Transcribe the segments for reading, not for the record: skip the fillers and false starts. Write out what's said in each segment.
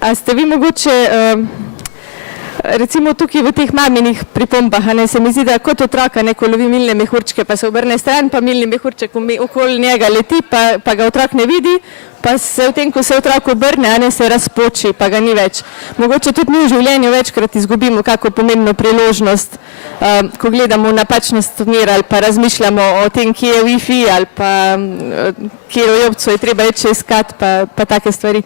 A ste vi mogoče, recimo tukaj v teh maminih pripombah, se mi zdi, da kot otroka ko lovi milne mehurčke, pa se obrne stran, pa milni mehurček okoli njega leti, pa ga otrok ne vidi, pa se v tem, ko se otrok obrne, se razpoči, pa ga ni več. Mogoče tudi mi v življenju večkrat izgubimo kako pomembno priložnost, ko gledamo v napačno smer ali pa razmišljamo o tem, kje je Wi-Fi ali pa kje v Jobcu je treba iti iskati, pa take stvari.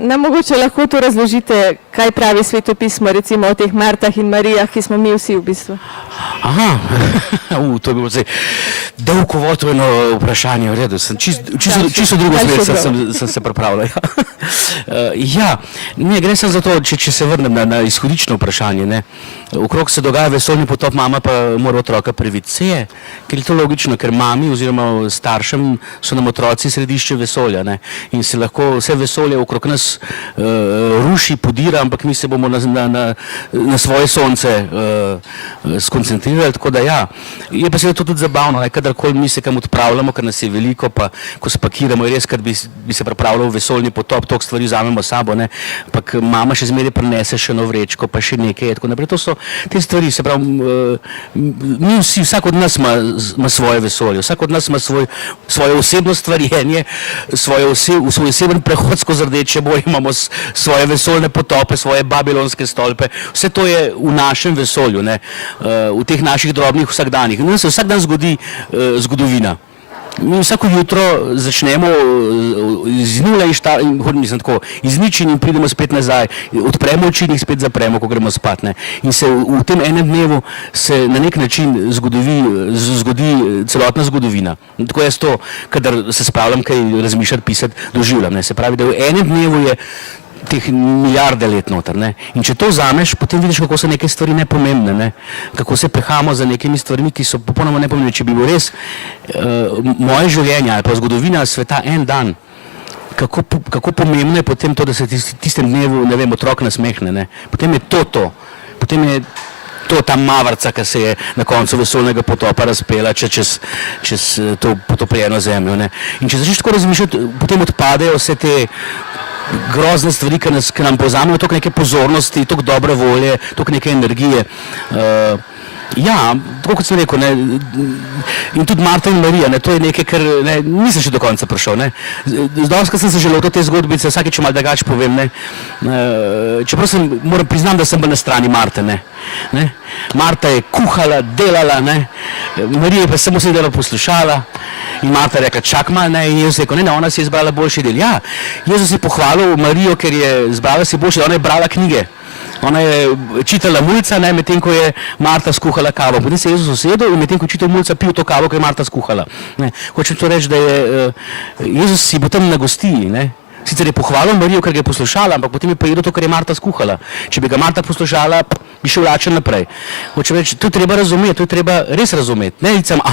Nam mogoče lahko to razložite, kaj pravi Sveto pismo, recimo o teh Martah in Marijah, ki smo mi vsi v bistvu? Aha, to je bilo zdaj dolgovotveno vprašanje, v redu, čisto drugo smer sem se pripravljal. Ja, gre sem za to, če se vrnem na izhodično vprašanje, okrog se dogaja vesoljni potop, mama pa mora otroka priviti. Se je, ker je to logično, ker mami oziroma staršem so nam otroci središče vesolja in se lahko vse vesolje okrog nas ruši, podira, ampak mi se bomo na svoje sonce skoncentrirali, tako da ja. Je pa seveda to tudi zabavno, kadarkoli mi se kam odpravljamo, ker nas je veliko, pa ko spakiramo, je res, kad bi se pripravljal v vesoljni potop, toliko stvari vzamemo s sabo, ampak mama še zmeraj prinese še eno vrečko, pa še nekaj, tako naprej. To so te stvari, se pravi, mi vsi, vsak od nas ima svoje vesolje, vsak od nas ima svoje osebno stvarjenje, svoj oseben prehod skozi rdeče boje, imamo svoje vesoljne potope, svoje babilonske stolpe, vse to je v našem vesolju, v teh naših drobnih vsakdanjih. Nam se vsak dan zgodi zgodovina. Mi vsako jutro začnemo iz nule iz nič in pridemo spet nazaj, odpremo oči in jih spet zapremo, ko gremo spat. In se v tem enem dnevu se na nek način zgodi celotna zgodovina. Tako jaz to, kadar se spravljam kaj razmišljati, pisati, doživljam. Se pravi, da v enem dnevu je teh milijarde let noter. In če to vzameš, potem vidiš, kako so neke stvari nepomembne, kako se pehamo za nekimi stvarmi, ki so popolnoma nepomembne. Če bi bilo res moje življenje ali pa zgodovina sveta en dan, kako pomembno je potem to, da se tistem dnevu, ne vem, otrok nasmehne. Potem je to. Potem je to ta mavrca, ki se je na koncu vesoljnega potopa razpela čez to potopljeno zemljo. In če začneš tako razmišljati, potem odpadejo vse te grozne stvari, ki nam povzamejo toliko neke pozornosti, toliko dobre volje, toliko neke energije. Ja, tako kot sem rekel, in tudi Marta in Marija, to je nekaj, kar nisem še do konca prišel. Dostikrat sem se želel te zgodbice, vsakeč malo drugače povem. Čeprav moram priznati, da sem bil na strani Marte. Marta je kuhala, delala, Marija pa samo sedela poslušala. In Marta je rekla, čak malo, in Jezus je rekel, ona si je izbrala boljši del. Ja, Jezus je pohvalil Marijo, ker je izbrala si boljši del, ona je brala knjige. Ona je čitala mulca, medtem ko je Marta skuhala kavo. Potem se je Jezus usedel in medtem ko je čital mulca, pil to kavo, ko je Marta skuhala. Hočem to reči, da je Jezus si bo tam na gostiji. Sicer je pohvalil Marijo, ker ga je poslušala, ampak potem je pa jedel to, kar je Marta skuhala. Če bi ga Marta poslušala, bi šel lačen naprej. Hočem reči, to je treba razumeti, to je treba res razumeti. Ne recimo,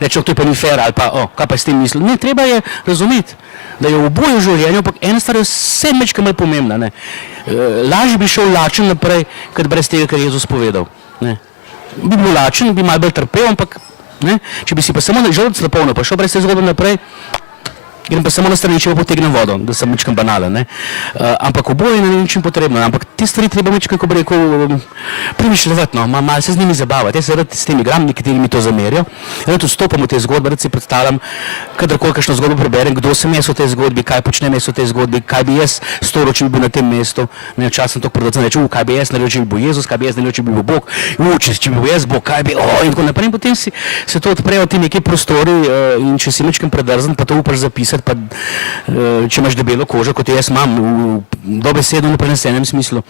rečem, to je pa ni fair ali pa, kaj pa s tem mislim. Ne, treba je razumeti, da je v oboju življenju, ampak ena stvar je vse mečka malo pomembna. Lažje bi šel lačen naprej, kot brez tega, kar je Jezus povedal. Bi bil lačen, bi malo bolj trpel, ampak če bi si pa samo želodec napolnil, pa šel brez te zgodbe naprej, grem pa samo na straniče, pa potegnem vodo, da sem mečkam banalen. Ampak oboje je na ničem potrebno. Ampak te stvari treba mečkam, kako bi rekel, premišljati, malo se z njimi zabavati. Jaz se rad s temi igram, nekateri mi to zamerijo. Rad vstopam v te zgodbe, rad si predstavljam, kadarkoli kakšno zgodbo preberem, kdo sem jaz v tej zgodbi, kaj počnem jaz v tej zgodbi, kaj bi jaz storil, če bi bil na tem mestu. Včasih sem to predvsem reči, kaj bi jaz naredil, če bi bil Jezus, kaj bi jaz naredil, če bi bil Bog, če bi bil jaz Bog, kaj bi, in tako naprej. In potem se to odprejo ti neki prostori in če si mečkam predrzen, pa to upaš zapisati, pa če imaš debelo kožo, kot jaz imam, dobesedno v prenesenem smislu,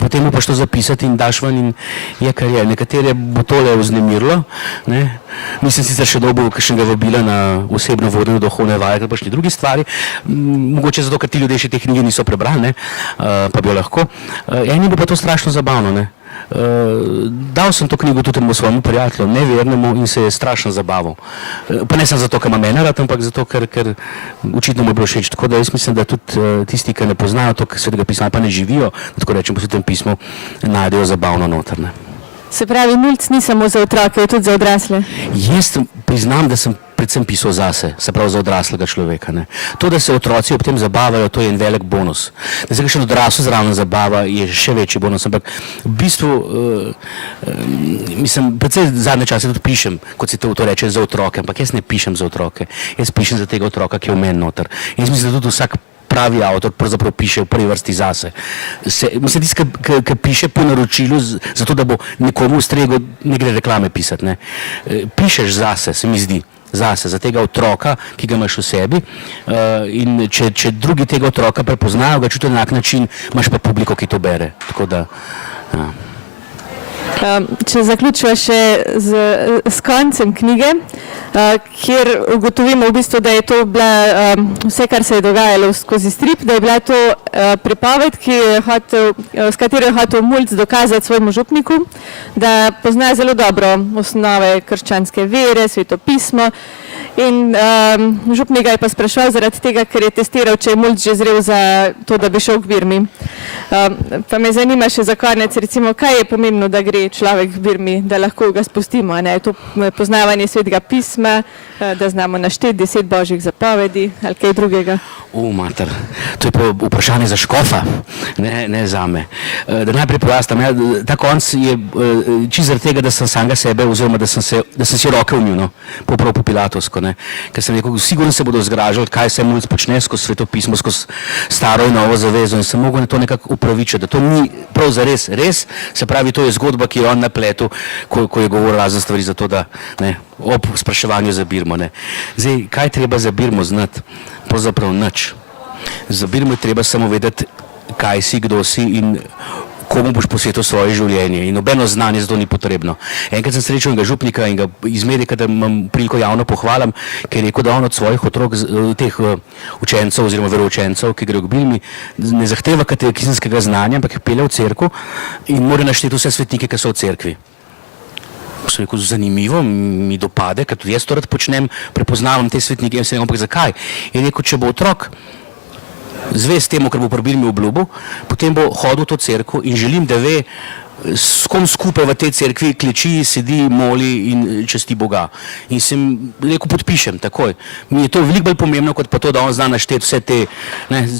potem upaš to zapisati in daš ven in je, kar je. Nekatere bo tole vznemirilo. Nisem sicer še dobil kakšnega vabila na osebno vodenje duhovne vaje, ker pač ni drugi stvari. Mogoče zato, ker ti ljudje še te knjige niso prebrali, pa bi jo lahko. Eni bo pa to strašno zabavno. Dal sem to knjigo tudi svojemu prijatelju, nevernemu, in se je strašno zabaval. Pa ne samo zato, ker ima mene rad, ampak zato, ker očitno mu je bilo všeč. Tako da jaz mislim, da tudi tisti, ki ne poznajo to Svetega pisma, pa ne živijo, tako rečem, po Svetem pismu, najdejo zabavno noter. Se pravi, mulc ni samo za otroke, je tudi za odrasle? Jaz priznam, da sem predvsem pisal zase, se pravi za odraslega človeka. Ne. To, da se otroci ob tem zabavajo, to je en velik bonus. Da se kakšen odrasel zraven zabava, je še večji bonus, ampak v bistvu, mislim, predvsej zadnje čase tudi pišem, kot se to reče, za otroke, ampak jaz ne pišem za otroke, jaz pišem za tega otroka, ki je v meni noter. In jaz mislim, da tudi vsak pravi avtor pravzaprav piše v prvi vrsti zase. Mislim, tisti, ki piše po naročilu, zato da bo nekomu ustregel, ne gre reklame pisati. Ne. Pišeš zase, se mi zdi, zase, za tega otroka, ki ga imaš v sebi, in če drugi tega otroka prepoznajo, ga čutijo na enak način, imaš pa publiko, ki to bere. Tako da, ja. Če zaključiva še s koncem knjige, kjer ugotovimo v bistvu, da je to bila vse, kar se je dogajalo skozi strip, da je bila to pripoved, s katero je hotel Mulc dokazati svojemu župniku, da pozna zelo dobro osnove krščanske vere, svetopismo. In župnik ga je pa spraševal zaradi tega, ker je testiral, če je Mulc že zrel za to, da bi šel k Birmi. Pa me zanima še za konec, recimo, kaj je pomembno, da gre človek v Birmi, da lahko ga spustimo. Je to poznavanje svetega pisma, da znamo našteti 10 božjih zapovedi ali kaj drugega? Mater, to je pa vprašanje za škofa, ne za me. Da najprej pojasnim, ta konc je čisto zaradi tega, da sem samega sebe, oziroma da sem si roke umil, prav po pilatovsko. Ker sem rekel, sigurno se bodo zgražali, kaj se Mulc počne skozi svetopismo, skozi staro in novo zavezo, in sem mogel to nekako upravičiti, da to ni prav zares res, se pravi, to je zgodba, ki je on napletel, ko je govoril razne stvari za to, da ob spraševanju za Birmo. Zdaj, kaj treba za Birmo znati? Pravzaprav nič. Za Birmo je treba samo vedeti, kaj si, kdo si in komu boš posvetil svoje življenje. In nobeno znanje za to ni potrebno. Enkrat sem srečal enega župnika in ga izmeri, da imam priliko javno pohvalim, ker je rekel, da on od svojih otrok, teh učencev oziroma veroučencev, ki grejo k Birmi, ne zahteva katekizenskega znanja, ampak jih pelje v cerkev in mora našteti vse svetnike, ki so v cerkvi. Sem rekel, zanimivo, mi dopade, ker tudi jaz to rad počnem, prepoznavam te svetnike in se ne ampak zakaj. Je rekel, če bo otrok zvest temu, ker bo pri Birmi obljubil, potem bo hodil v to cerkev in želim, da ve, s kom skupaj v tej cerkvi kleči, sedi, moli in časti Boga. In sem rekel, podpišem takoj. Mi je to veliko bolj pomembno, kot pa to, da on zna našteti vse te,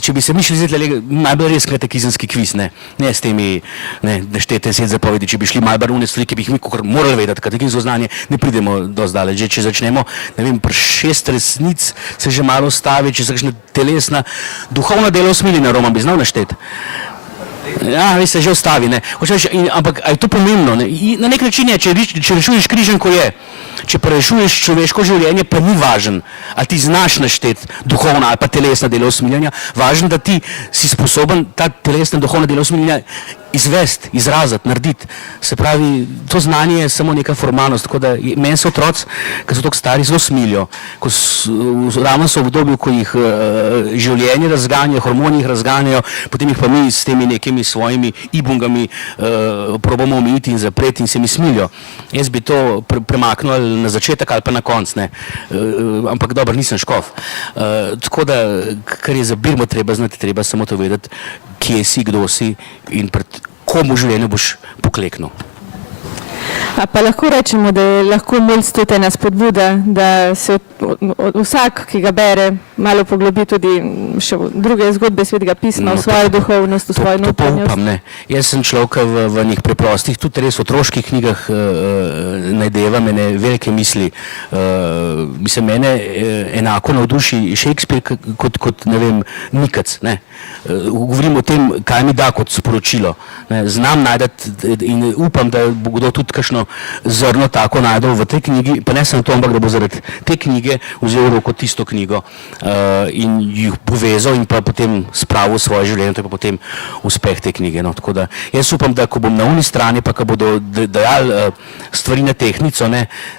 če bi se mi šli zdaj, najbolj res katekizenski kviz, ne s temi naštete 10 zapovedi, če bi šli malo barune stvari, ki bi jih mi kakor morali vedeti, katekizensko znanje, ne pridemo dosti daleč. Če začnemo, ne vem, pri 6 resnic se že malo stavi, če se kakšna telesna, duhovna dela usmiljena, Roman bi znal našteti. Ja, veš, se že ustavi, ampak je to pomembno, na nek način je, če rešuješ križem, ko je, če pa rešuješ človeško življenje, pa ni važen, ali ti znaš našteti duhovna ali pa telesna dela usmiljanja, važno, da ti si sposoben ta telesna duhovna dela usmiljanja izvesti, izraziti, narediti. Se pravi, to znanje je samo neka formalnost, tako da meni se otroci, ki so tako stari, zelo smilijo, ravno so v obdobju, ko jih življenje razganjajo, hormoni jih razganjajo, potem jih pa mi s temi nekimi svojimi ibungami probamo omejiti in zapreti in se mi smilijo. Jaz bi to premaknil ali na začetek ali pa na konc, ampak dobro, nisem škof. Tako da, kar je za Birmo treba znati, treba samo to vedeti, kje si, kdo si in pred komu v življenju boš pokleknil. A pa lahko rečemo, da je lahko Mulc tudi ena spodbuda, da se vsak, ki ga bere, malo poglobi tudi še v druge zgodbe svetega pisma, v svojo duhovnost, v svojo notranjost. To pa upam, Jaz sem človek v njih preprostih, tudi res v otroških knjigah najdeva mene velike misli. Mislim, mene enako navduši Shakespeare kot ne vem, Nikac. Govorim o tem, kaj mi da kot sporočilo. Znam najdeti in upam, da bo kdo tudi kakšno zrno tako najdel v tej knjigi, pa ne samo to, ampak da bo zaradi te knjige vzel v roko tisto knjigo in jih povezal in pa potem spravil svoje življenje, to je pa potem uspeh te knjige. Tako da jaz upam, da ko bom na uni strani, pa ko bodo dajali stvari na tehnico,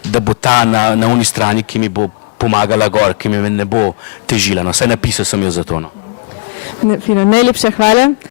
da bo ta na uni strani, ki mi bo pomagala gor, ki mi ne bo težila. Vsaj napisal sem jo za to. Najlepša hvala.